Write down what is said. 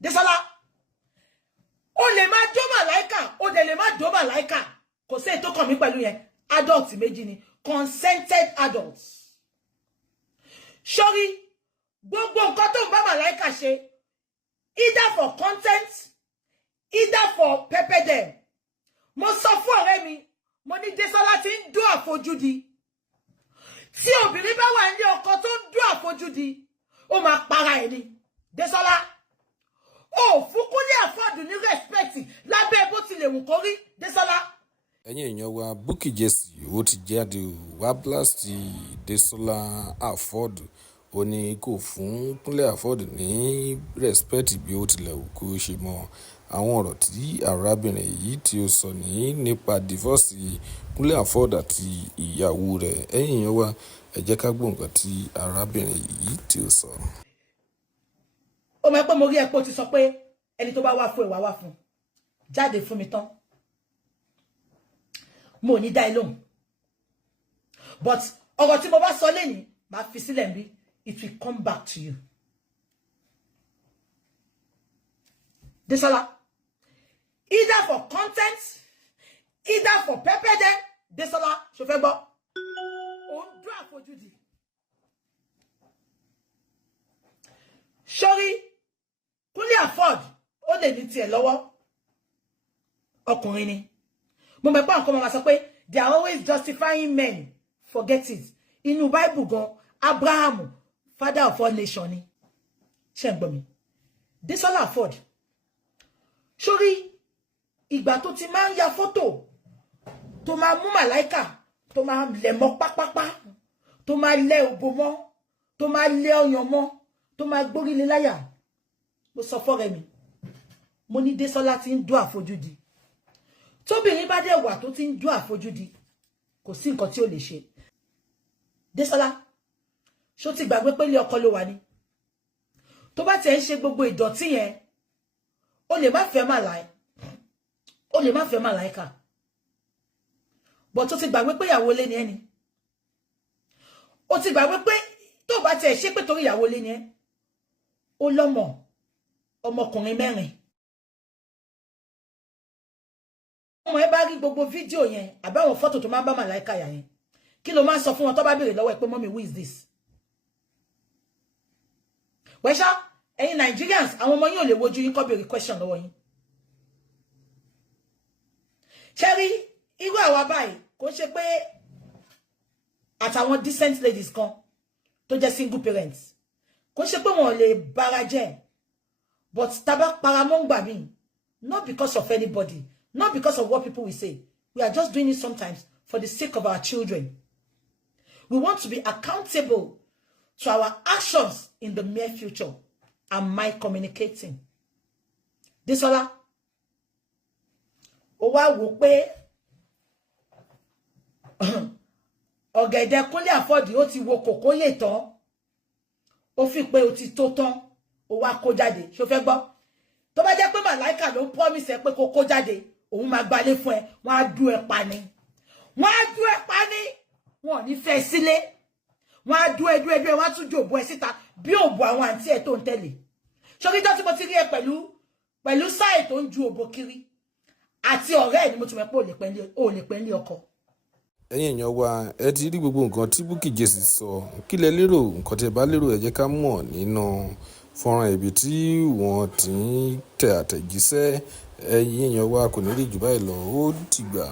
Desola, o lè má jó màláìkà, o dẹ̀ lè má jó màláìkà. Kò sí ètò kàn mí pẹ̀lú yẹn. Adults méjì ni, consented adults. Sorry, gbogbo nǹkan tó ń bá màláìkà ṣe, either for content, either for pepper them. Mo sọ fún ọ̀rẹ́ mi, mo ní Desola ti ń dún àfojúdi. Tí obìnrin bá wà ní ọkọ tó ń dún àfojúdi, ó máa para ẹ̀ ni. Desola, ó fún Kúnlé Afọ́ọ̀dù ní respect lábẹ́ bó tilẹ̀ wù kó rí. Desola. Ẹ̀yin èèyàn wa, Bukky Jesse ó ti jáde wá blast Desola Afọ́ọ̀dù. Ó ní kò fún Kúnlé Afọ́ọ̀dù ní respect bí ó tilẹ̀ wù kó ṣe mọ́. Àwọn ọ̀rọ̀ tí arábìnrin yìí tí ó sọ nípa divorce Kúnlé Afọ́ọ̀dù àti ìyàwó rẹ̀. Ẹ̀yin èèyàn wa, ẹ jẹ́ ká gbọ́ nǹkan tí arábìnrin yìí tí ó sọ. Ó mọ̀ pé mo rí ẹ pé ó ti sọ pé ẹni tó bá wá fún ẹ wá fún. Jáde fún mi tán. Mo ní dá ẹ lóhùn. But ọ̀rọ̀ tí mo bá sọ lẹ́yìn, máa fi sílẹ̀ nbí. It will come back to you. Desola, either for content, either for pepper them. Desola, ṣó fẹ́ gbọ́. Ó ń dún àfojúdi. Sorry, Kúnlé Afọ́ọ̀dù, ó lè ní tiẹ̀ lọ́wọ́. Ọkùnrin ni. Mo mọ̀ pé àwọn kan máa sọ pé they are always justifying men. Forget it. Inú Bible gan, Abraham, father of all nations ni. Ṣé ń gbọ́ mi? Desola Afọ́ọ̀dù. Sorry, ìgbà tó ti máa ń ya fọ́tò, tó máa mú màláìkà, tó máa lẹ̀ mọ́ pápápá, tó máa lẹ̀ òbò mọ́, tó máa lẹ̀ ọyàn mọ́, tó máa gbórí lé láyà. Mo sọ fọ́rẹ́ mi, mo ní Desola ti ń dún àfojúdi. Tóbìnrin bá dẹ̀ wà tó ti ń dún àfojúdi, kò sí nǹkan tí ó lè ṣe. Desola, ṣó ti gbàgbé pé ilé ọkọ ló wà ní? Tó bá tẹ̀ ń ṣe gbogbo ìdọ̀tí yẹn, o lè má fẹ́ màláìkà. But tó ti gbàgbé pé ìyàwó ilé ni ẹni. O ti gbàgbé pé tó bá tẹ̀ ṣe pé torí ìyàwó ilé ni ẹ, ó lọ́mọ ọmọkùnrin 4. Ọmọ ẹ bá rí gbogbo fídíò yẹn, àbáwọn fọ́tò tó máa ń bá màláìkà yà yẹn. Kí ló máa ń sọ fún wọn tó bá béèrè lọ́wọ́ ẹ pé mommy, who is this? Wẹ́ṣá, ẹ̀yin Nigerians, àwọn ọmọ yín ò lè wojú yín kó béèrè question lọ́wọ́ yín. Ṣẹ́rí, irú àwa báyìí, kò ṣe pé àtàwọn decent ladies kan tó jẹ́ single parents. Kò ṣe pé wọn ò lè bara jẹ́. But taba paramount gbà mí, not because of anybody, not because of what people will say. We are just doing it sometimes for the sake of our children. We want to be accountable to our actions in the near future. Am I communicating? Desola, ó wá wò pé ọ̀gẹ̀dẹ̀ Kúnlé Afọ́ọ̀dù ó ti wo kòkó yè tán. Ó fi pé ó ti tó tán. Ó wá kó jáde. Ṣó fẹ́ gbọ́? Tó bá jẹ́ pé màláìkà ló promise ẹ pé kó kó jáde, òun máa gbalé fún ẹ, wọ́n á dú ẹ pa ni. Wọ́n á dú ẹ pa ni. Wọ́n ò ní fẹ́ sílé. Wọ́n á dú ẹ, wọ́n á tún jòbó ẹ síta bí òbò àwọn àǹtí ẹ tó ń tẹ̀lé. Ṣorí jọ́ tí mo ti rí ẹ pẹ̀lú sáì tó ń ju òbò kiri. Àti ọ̀rẹ́ ẹ̀ ni mo ti mọ̀ pé ò lè pẹ́ ní ọkọ. Ẹ̀yin èèyàn wa, ẹ ti rí gbogbo nǹkan tí Bukky Jesse sọ. Kí lẹ lérò? Nǹkan tí ẹ bá lérò, ẹ jẹ́ ká mọ̀ nínú fọ́nrán ibi tí wọ́n ti ń tẹ àtẹ̀jíṣẹ́. Ẹ̀yin èèyàn wa, kò ní rí jù báyìí lọ. Ó dìgbà.